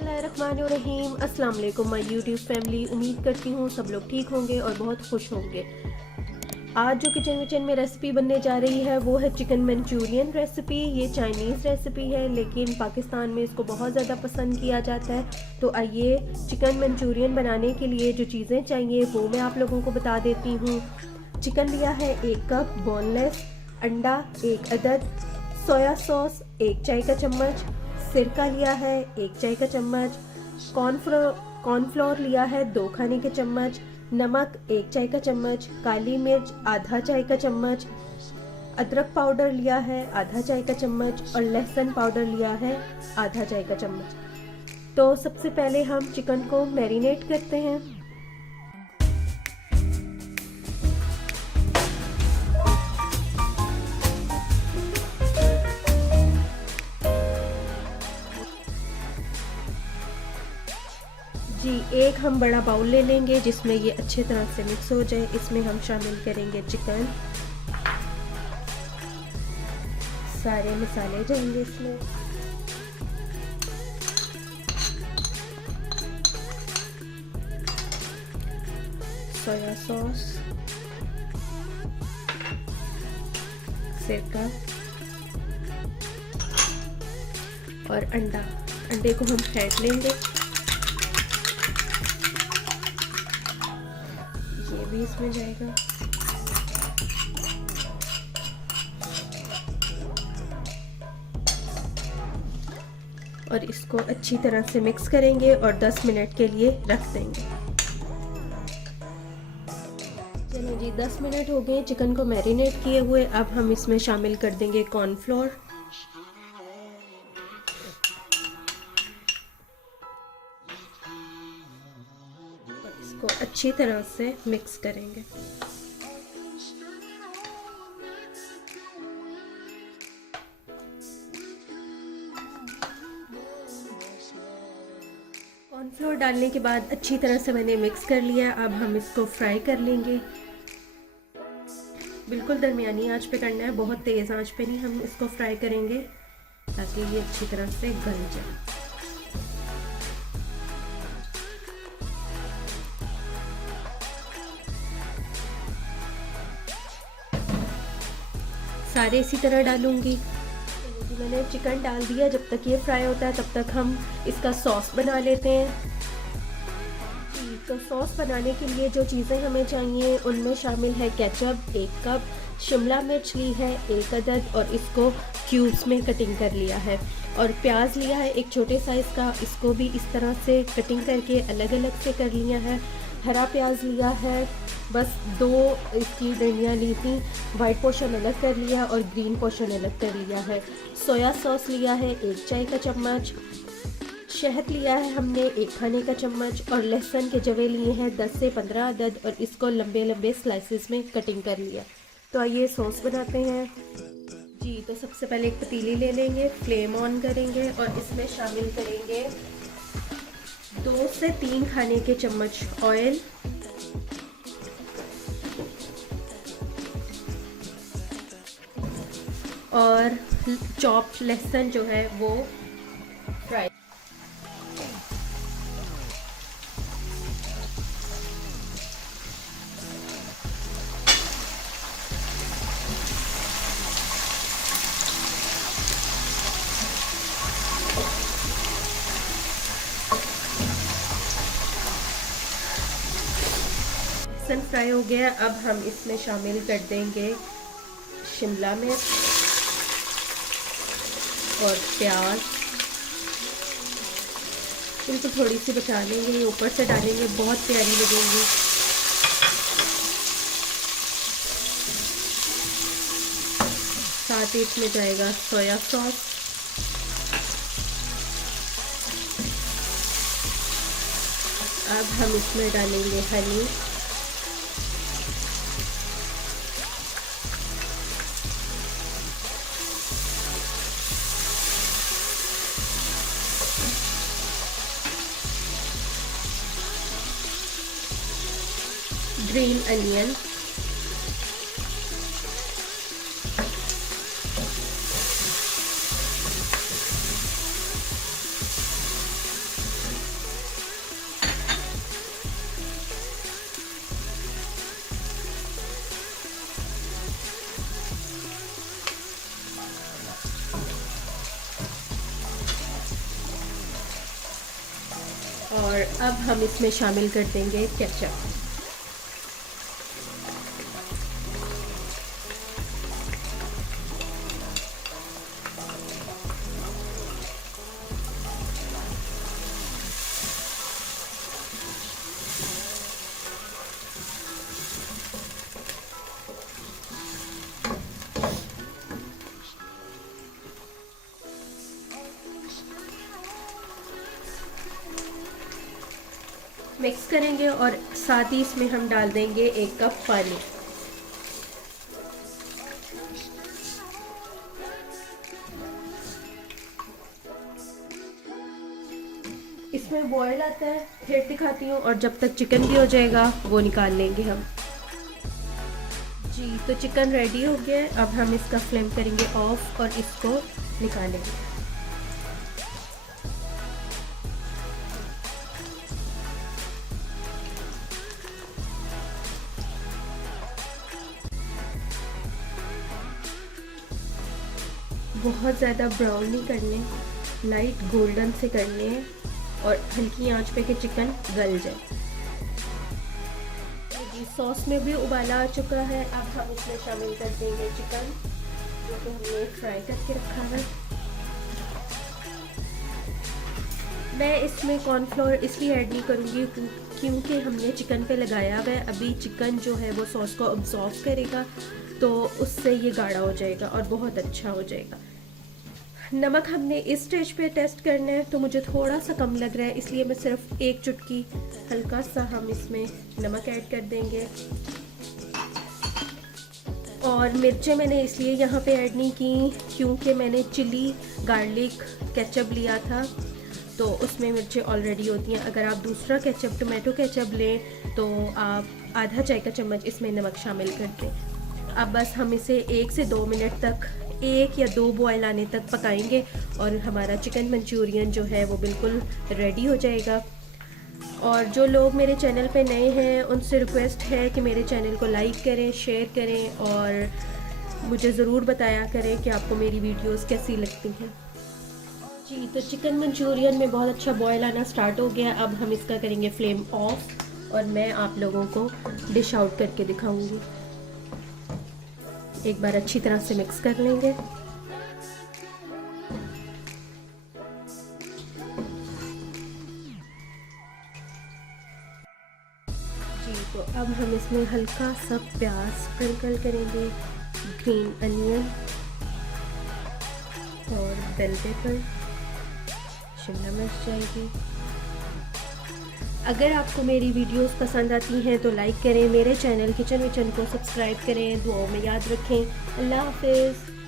बिस्मिल्लाहिर्रहमानिर्रहीम। अस्सलाम वालेकुम माय यूट्यूब फैमिली। उम्मीद करती हूँ सब लोग ठीक होंगे और बहुत खुश होंगे। आज जो किचन विचन में रेसिपी बनने जा रही है वो है चिकन मंचूरियन रेसिपी। ये चाइनीज़ रेसिपी है लेकिन पाकिस्तान में इसको बहुत ज़्यादा पसंद किया जाता है। तो आइए चिकन मंचूरियन बनाने के लिए जो चीज़ें चाहिए वो मैं आप लोगों को बता देती हूँ। चिकन लिया है 1 कप बोनलेस, अंडा 1 अदद, सोया सॉस 1 चाय का चम्मच, सिरका लिया है 1 चाय का चम्मच, कॉर्नफ्लोर लिया है 2 खाने के चम्मच, नमक 1 चाय का चम्मच, काली मिर्च आधा चाय का चम्मच, अदरक पाउडर लिया है आधा चाय का चम्मच और लहसुन पाउडर लिया है आधा चाय का चम्मच। तो सबसे पहले हम चिकन को मैरिनेट करते हैं। जी, एक हम बड़ा बाउल ले लेंगे जिसमें ये अच्छे तरह से मिक्स हो जाए। इसमें हम शामिल करेंगे चिकन, सारे मसाले जाएंगे इसमें। सोया सॉस, सिरका और अंडा। अंडे को हम फेंट लेंगे, ये भी इसमें जाएगा। और इसको अच्छी तरह से मिक्स करेंगे और 10 मिनट के लिए रख देंगे। चलो जी, 10 मिनट हो गए चिकन को मैरिनेट किए हुए। अब हम इसमें शामिल कर देंगे कॉर्नफ्लोर, इसको अच्छी तरह से मिक्स करेंगे। कॉर्नफ्लोर डालने के बाद अच्छी तरह से मैंने मिक्स कर लिया। अब हम इसको फ्राई कर लेंगे। बिल्कुल दरमियानी आंच पे करना है, बहुत तेज़ आंच पे नहीं। हम इसको फ्राई करेंगे ताकि ये अच्छी तरह से गल जाए। सारे इसी तरह डालूंगी। मैंने चिकन डाल दिया। जब तक ये फ्राई होता है तब तक हम इसका सॉस बना लेते हैं। तो सॉस बनाने के लिए जो चीज़ें हमें चाहिए उनमें शामिल है केचप 1 कप, शिमला मिर्च ली है 1 अदद और इसको क्यूब्स में कटिंग कर लिया है, और प्याज लिया है एक छोटे साइज़ का, इसको भी इस तरह से कटिंग करके अलग अलग से कर लिया है। हरा प्याज लिया है, बस 2 इसकी डंडियाँ ली थी, वाइट पोर्शन अलग कर लिया और ग्रीन पोर्शन अलग कर लिया है। सोया सॉस लिया है 1 चाय का चम्मच, शहद लिया है हमने 1 खाने का चम्मच और लहसुन के जवे लिए हैं 10 से 15 अदद और इसको लंबे लंबे स्लाइसेस में कटिंग कर लिया। तो आइए सॉस बनाते हैं। जी, तो सबसे पहले एक पतीली ले लेंगे, फ्लेम ऑन करेंगे और इसमें शामिल करेंगे 2 से 3 खाने के चम्मच ऑयल, और चॉप लहसुन जो है वो फ्राई। लहसुन फ्राई हो गया। अब हम इसमें शामिल कर देंगे शिमला मिर्च और प्याज। इनको थोड़ी सी बचा लेंगे, ऊपर से डालेंगे, बहुत प्यारी लगेंगी। साथ ही इसमें जाएगा सोया सॉस, अब हम इसमें डालेंगे हनी, ग्रीन अनियन, और अब हम इसमें शामिल कर देंगे केचप। मिक्स करेंगे और साथ ही इसमें हम डाल देंगे 1 कप पानी। इसमें बॉयल आता है, फिर दिखाती हूँ, और जब तक चिकन भी हो जाएगा वो निकाल लेंगे हम। जी तो चिकन रेडी हो गया है। अब हम इसका फ्लेम करेंगे ऑफ और इसको निकालेंगे। बहुत ज़्यादा ब्राउन नहीं करने, लाइट गोल्डन से करने हैं और हल्की आंच पे के चिकन गल जाए। जी सॉस में भी उबाला आ चुका है। अब हम इसमें शामिल कर देंगे चिकन जो कि हमने फ्राई करके रखा है। मैं इसमें कॉर्नफ्लोर इसलिए ऐड नहीं करूँगी क्योंकि हमने चिकन पे लगाया हुआ है। अभी चिकन जो है वो सॉस को अब्जॉर्ब करेगा तो उससे ये गाढ़ा हो जाएगा और बहुत अच्छा हो जाएगा। नमक हमने इस स्टेज पे टेस्ट करना है तो मुझे थोड़ा सा कम लग रहा है, इसलिए मैं सिर्फ 1 चुटकी हल्का सा हम इसमें नमक ऐड कर देंगे। और मिर्चें मैंने इसलिए यहाँ पे ऐड नहीं की क्योंकि मैंने चिली गार्लिक केचप लिया था तो उसमें मिर्चें ऑलरेडी होती हैं। अगर आप दूसरा केचप टोमेटो केचप लें तो आप आधा चाय का चम्मच इसमें नमक शामिल कर दें। अब बस हम इसे 1 से 2 मिनट तक 1 या 2 बॉयल आने तक पकाएंगे और हमारा चिकन मंचूरियन जो है वो बिल्कुल रेडी हो जाएगा। और जो लोग मेरे चैनल पे नए हैं उनसे रिक्वेस्ट है कि मेरे चैनल को लाइक करें, शेयर करें और मुझे ज़रूर बताया करें कि आपको मेरी वीडियोस कैसी लगती हैं। जी तो चिकन मंचूरियन में बहुत अच्छा बॉयल आना स्टार्ट हो गया। अब हम इसका करेंगे फ्लेम ऑफ और मैं आप लोगों को डिश आउट करके दिखाऊंगी। एक बार अच्छी तरह से मिक्स कर लेंगे। जी तो अब हम इसमें हल्का सा प्याज स्प्रिंकल करेंगे, ग्रीन अनियन और बेल पेपर, शिमला मिर्च जाएगी। अगर आपको मेरी वीडियोस पसंद आती हैं तो लाइक करें, मेरे चैनल किचन विचन को सब्सक्राइब करें, दुआओं में याद रखें। अल्लाह हाफिज़।